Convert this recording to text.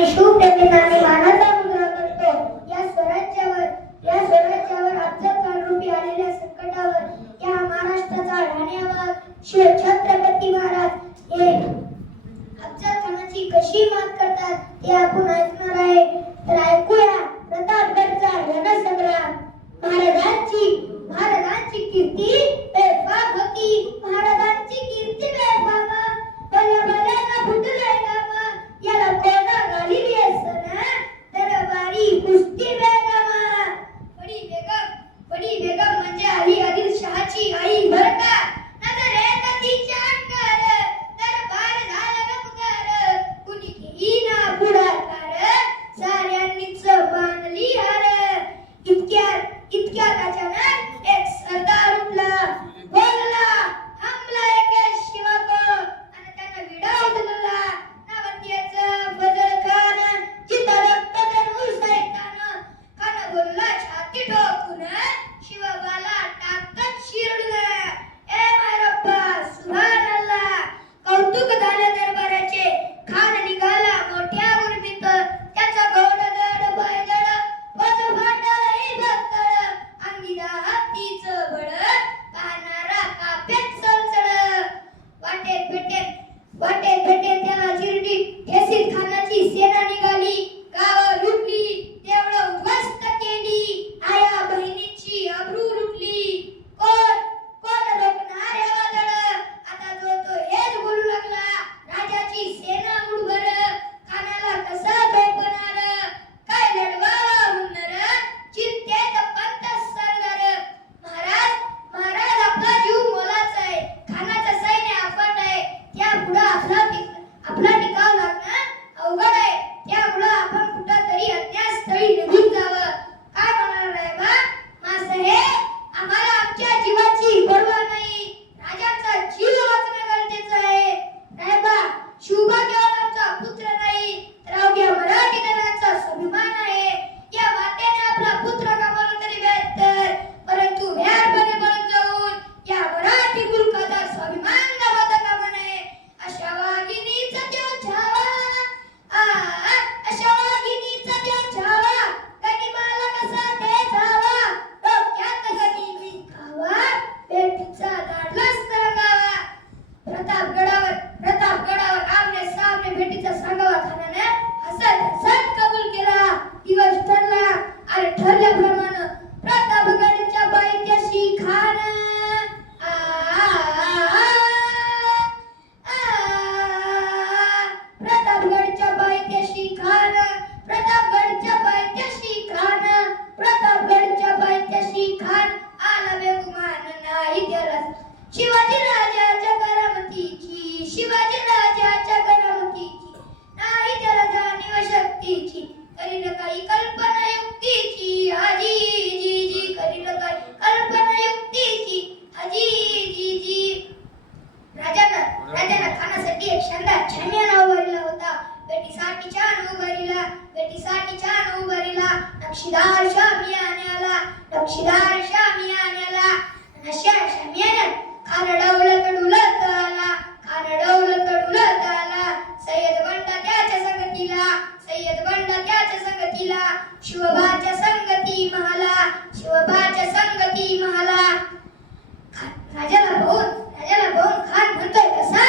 आणि शिवप्रेमींनी मानाचा मुजरा करतो. या स्वराज्यावर अफजल खान रूपी आलेल्या संकटावर, या महाराष्ट्राचा ढाण्यावर शिव छत्रपती महाराज हे अफजल खानाची कशी मात करतात ते आपण ऐकणार आहे. तर ऐकूया प्रतापगडचा रणसंग्राम. महाराजांची कीर्ती बेफाम होती. महाराजांची कीर्ती बेफाम. भल्या भल्याला फुटलंय गाम. याला कोणा घालीली असन दरबारी कुस्ती बेगम. बडी बेगम म्हणजे अली आदिलशहाची आई बरं का. नजर येत तिच्या अंगार दरबार झाला गपगार. कुणी घेईना पुढाकार साऱ्यांनीच बांधली हार. इतक्यात अचानक एक सरदार उठला, बोलला हमला एक शिवा को. आणि त्यानं विडा उचलला. नावातीचं फजल खान जिथं रक्त धरून सैतान. खान बोलला छाती ठोकून शिवबाला टाकत शिरडून. ए मायरप्पा सुभानअल्लाह. कौतुक झालं दरबाराचे. खान निघाला मोठ्या उर्मीत. त्याचा घोडदळ पायदळ वजू भांडलही भक्तळ. अंगिरा हत्तीचं बळ पाहणारा कापेत सळसळ. वाटेत भेटेल त्याला चिरडी ठेसीत खानाची सेना निघाली. गावं लुटली, देवळं उद्ध्वस्त केली. आया बहिणीची अब्रू लुटली. कोण रोखणार हे वादळ. आता तो हेच बोलू लागला, राजाची सेना मुठभर. खानाला कसा झोपणार, काय लढवावा हुन्नर. चिंतेत पंत सरदार. महाराज आपला जीव मोलाचा आहे. खानाचं सैन्य अफाट आहे. त्यापुढं आपला टिकाव लागणं अवघड आहे. त्यामुळं आपण कुठं तरी अज्ञातस्थळी निघून जावं. काय म्हणाल रायबा? मासाहेब, आम्हाला आमच्या जीवाची पर्वा नाही. राजाचा जीव वाचणं गरजेचं आहे. रायबा, शिवबा केवळ आमचा पुत्र नाही, तर अवघ्या मराठी धनाचा स्वाभिमान आहे. या मातेने आपला पुत्र गमावला तरी बेहत्तर, परंतु व्यारपणे बनून जाऊन या मराठी मुलकाचा स्वाभिमान गमावता कामा नये. अशा वाघिणीचा देव छावा. अशा वाघिणीचा देव छावा. गनिमाला कसा ते जावा. डोक्यात गनिमी खावा. पेटीचा दाढलाच तरंगावा. प्रतापगडावर आमने सामने भेटीचा सांगावा खानाने हसत कबूल केला. दिवस ठरला आणि ठरल्याप्रमाणे प्रतापगडच्या पायथ्याशी खान. प्रतापगडच्या पायथ्याशी खान. प्रतापगडच्या पायथ्याशी खान. प्रतापगडच्या पायथ्याशी खान. आला बेगुमान नाही त्याला. शिवाजी राजाच्या करामतीची. शिवाजी राजाच्या करामतीची नाही त्याला जाणीव शक्तीची. करील काही कल्पना युक्तीची. हाजी जी जी करील काही कल्पना युक्तीची. हाजी जी जी. राजानं खानासाठी एक शानदार छामियाना उभारला होता. बेटीसाठी छान उभारला. नक्षीदार शामियान्याला. अशा शामियान्यात खान डौलत डुलत आला. सय्यद बंडा त्याच्या संगतीला. शिवबाच्या संगती महाला. राजाला पाहून खान म्हणतोय कसा.